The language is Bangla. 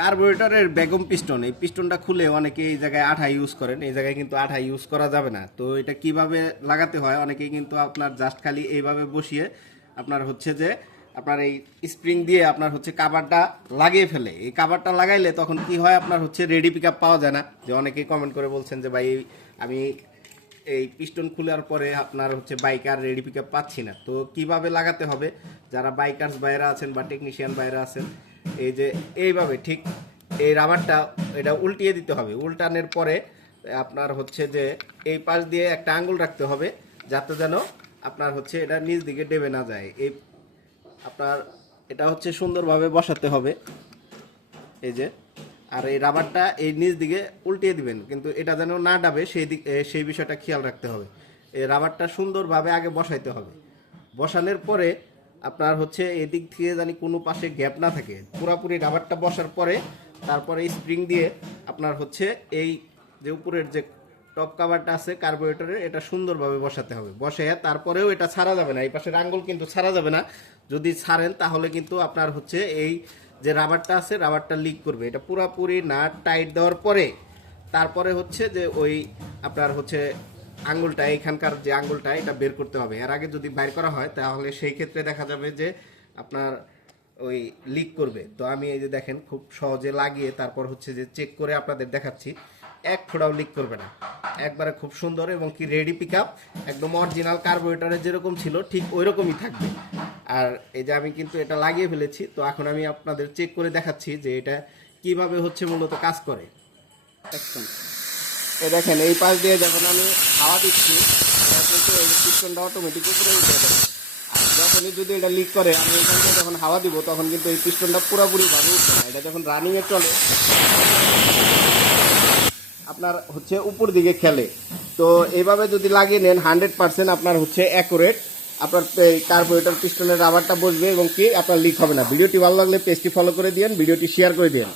কার্বোরেটরের বেগম পিস্টন। এই পিস্টনটা খুলে অনেকে এই জায়গায় আঠা ইউজ করেন। এই জায়গায় কিন্তু আঠা ইউজ করা যাবে না। তো এটা কীভাবে লাগাতে হয়? অনেকেই কিন্তু আপনার জাস্ট খালি এইভাবে বসিয়ে আপনার হচ্ছে যে আপনার এই স্প্রিং দিয়ে আপনার হচ্ছে কাভারটা লাগিয়ে ফেলে। এই কাভারটা লাগাইলে তখন কি হয়? আপনার হচ্ছে রেডি পিক পাওয়া যায় না। যে অনেকেই কমেন্ট করে বলছেন যে, ভাই, আমি এই পিস্টন খোলার পরে আপনার হচ্ছে বাইকার রেডি পিক পাচ্ছি না। তো কীভাবে লাগাতে হবে? যারা বাইকার্স বাইরা আছেন বা টেকনিশিয়ান বাইরা আছেন এই যে এইভাবে ঠিক এই রাবারটা এটা উল্টিয়ে দিতে হবে। উল্টানোর পরে আপনার হচ্ছে যে এই পাশ দিয়ে একটা আঙ্গুল রাখতে হবে যাতে যেন আপনার হচ্ছে এটা নিচ দিকে ডেবে না যায়। এই আপনার এটা হচ্ছে সুন্দরভাবে বসাতে হবে। এই যে আর এই রাবারটা এই নিচ দিকে উল্টিয়ে দিবেন, কিন্তু এটা যেন না ডাবে সেই দিক সেই বিষয়টা খেয়াল রাখতে হবে। এই রাবারটা সুন্দরভাবে আগে বসাইতে হবে। বসানোর পরে আপনার হচ্ছে এদিক থেকে জানি কোনো পাশে গ্যাপ না থাকে। পুরাপুরি রাবারটা বসার পরে তারপরে স্প্রিং দিয়ে আপনার হচ্ছে এই যে উপরের যে টপ কাভারটা আছে কার্বোরেটরের এটা সুন্দরভাবে বসাতে হবে। বসে তারপরেও এটা ছাড়া যাবে না। এই পাশের আঙ্গুল কিন্তু ছাড়া যাবে না। যদি ছাড়েন তাহলে কিন্তু আপনার হচ্ছে এই যে রাবারটা আছে রাবারটা লিক করবে। এটা পুরাপুরি নাট টাইট দেওয়ার পরে তারপরে হচ্ছে যে ওই আপনার হচ্ছে আঙ্গুলটা, এখানকার যে আঙ্গুলটা, এটা বের করতে হবে। এর আগে যদি বাইর করা হয়, তাহলে সেই ক্ষেত্রে দেখা যাবে যে আপনার ওই লিক করবে। তো আমি এই যে দেখেন, খুব সহজে লাগিয়ে তারপর হচ্ছে যে চেক করে আপনাদের দেখাচ্ছি। এক ফোঁটাও লিক করবে না। একবারে খুব সুন্দর এবং কি রেডি পিক একদম অরিজিনাল কার্বোরেটরে যেরকম ছিল, ঠিক ওই রকমই থাকবে। আর এই যে আমি কিন্তু এটা লাগিয়ে ফেলেছি, তো এখন আমি আপনাদের চেক করে দেখাচ্ছি যে এটা কীভাবে হচ্ছে মূলত কাজ করে। একদম। দেখেন, এই পাশ দিয়ে যখন আমি হাওয়া দিচ্ছি কিন্তু এই পিস্টনটা অটোমেটিক উপরে উঠে যাবে। আর যখনই যদি এটা লিক করে, আমি এখান থেকে যখন হাওয়া দিব, তখন কিন্তু এই পিস্টনটা পুরোপুরি ভাবে উঠবে না। এটা যখন রানিংয়ে চলে, আপনার হচ্ছে উপর দিকে খেলে। তো এইভাবে যদি লাগিয়ে নেন হান্ড্রেড পার্সেন্ট আপনার হচ্ছে অ্যাকুরেট আপনার কার্বোরেটর পিস্টনের রাবারটা বসবে এবং কি আপনার লিক হবে না। ভিডিওটি ভালো লাগলে পেজটি ফলো করে দিন ভিডিওটি শেয়ার করে দিন